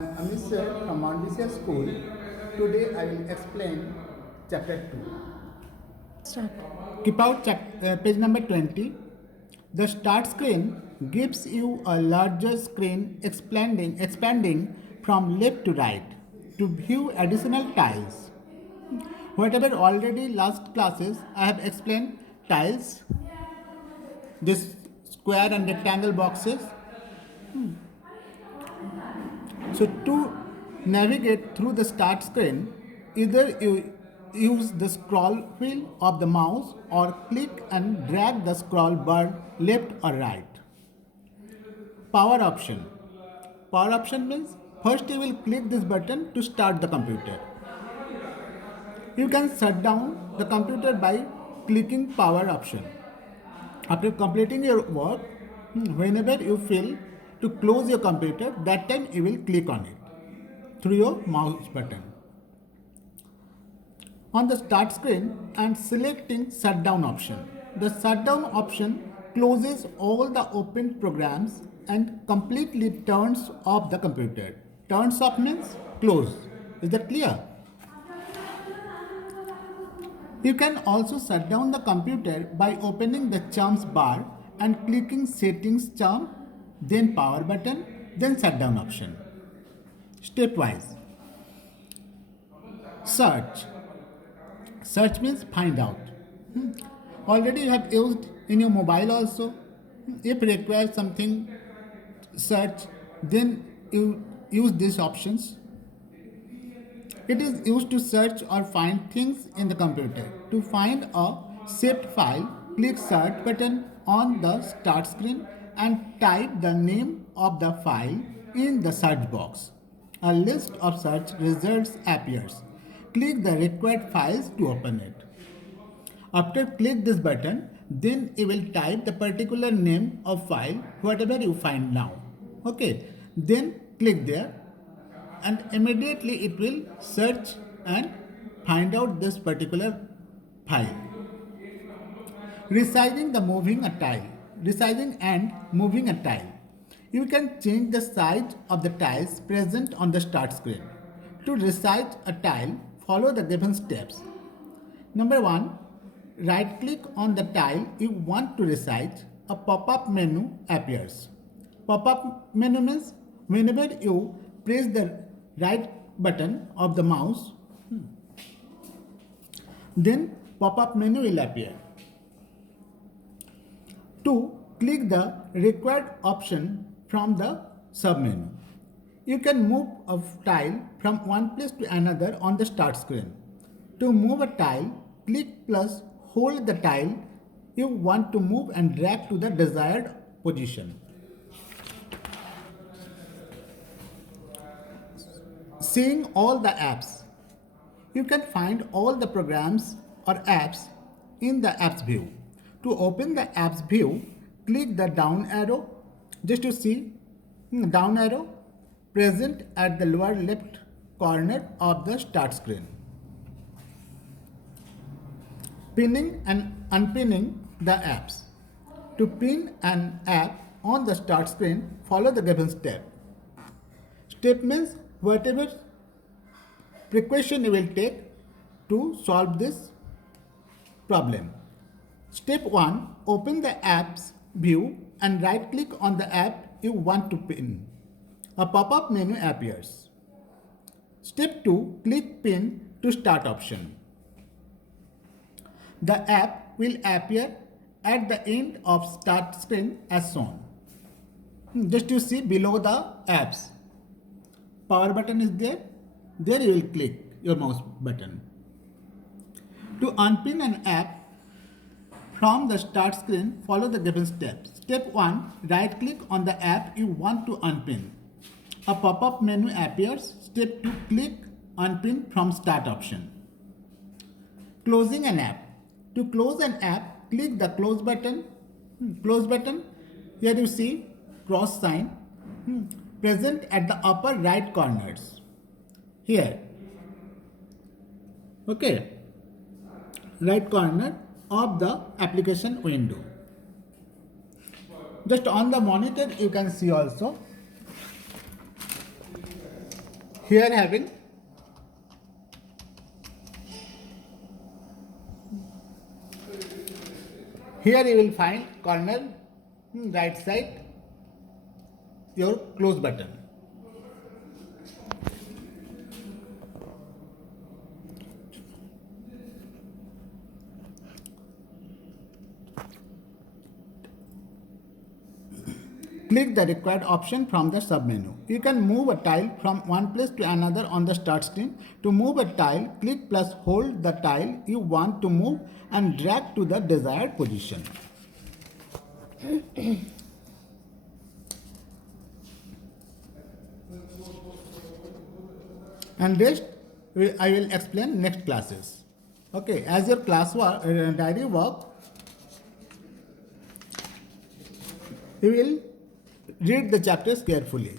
Amit sir from Montessori School. Today I will explain chapter 2. Start. Keep out page number 20. The start screen gives you a larger screen expanding from left to right to view additional tiles. Whatever already last classes I have explained tiles, this square and rectangle boxes. So to navigate through the start screen, either you use the scroll wheel of the mouse or click and drag the scroll bar left or right. Power option. Power option means first you will click this button to start the computer. You can shut down the computer by clicking power option. After completing your work, whenever you feel to close your computer, that time you will click on it through your mouse button. On the start screen and selecting shutdown option. The shutdown option closes all the open programs and completely turns off the computer. Turns off means close. Is that clear? You can also shut down the computer by opening the charms bar and clicking settings charm, then power button, then shutdown option. Stepwise. Search. Search means find out. Already you have used in your mobile also. If requires something search, then you use these options. It is used to search or find things in the computer. To find a saved file, click search button on the start screen and type the name of the file in the search box. A list of search results appears. Click the required files to open it. After click this button, then you will type the particular name of file, whatever you find now. Okay, then click there and immediately it will search and find out this particular file. Resizing and moving a tile. You can change the size of the tiles present on the start screen. To resize a tile, follow the given steps. Number 1. Right click on the tile you want to resize. A pop-up menu appears. Pop-up menu means whenever you press the right button of the mouse, then pop-up menu will appear. 2. Click the required option from the submenu. You can move a tile from one place to another on the start screen. To move a tile, click plus hold the tile you want to move and drag to the desired position. Seeing all the apps. You can find all the programs or apps in the apps view. To open the apps view, click the down arrow just to see down arrow present at the lower left corner of the start screen. Pinning and unpinning the apps. To pin an app on the start screen, follow the given step. Step means whatever precaution you will take to solve this problem. Step 1. Open the apps view and right click on the app you want to pin. A pop-up menu appears. Step 2. Click pin to start option. The app will appear at the end of start screen as shown. Just you see below the apps. Power button is there. There you will click your mouse button. To unpin an app from the start screen, follow the given steps. Step 1. Right click on the app you want to unpin. A pop-up menu appears. Step 2. Click unpin from start option. Closing an app. To close an app, click the close button. Here you see cross sign present at the upper right corners. Here. Okay. Right corner of the application window. Just on the monitor you can see also. Here having here you will find corner right side your close button. Click the required option from the submenu. You can move a tile from one place to another on the start screen. To move a tile, click plus hold the tile you want to move and drag to the desired position. And rest I will explain next classes. Okay, as your diary work, you will read the chapters carefully.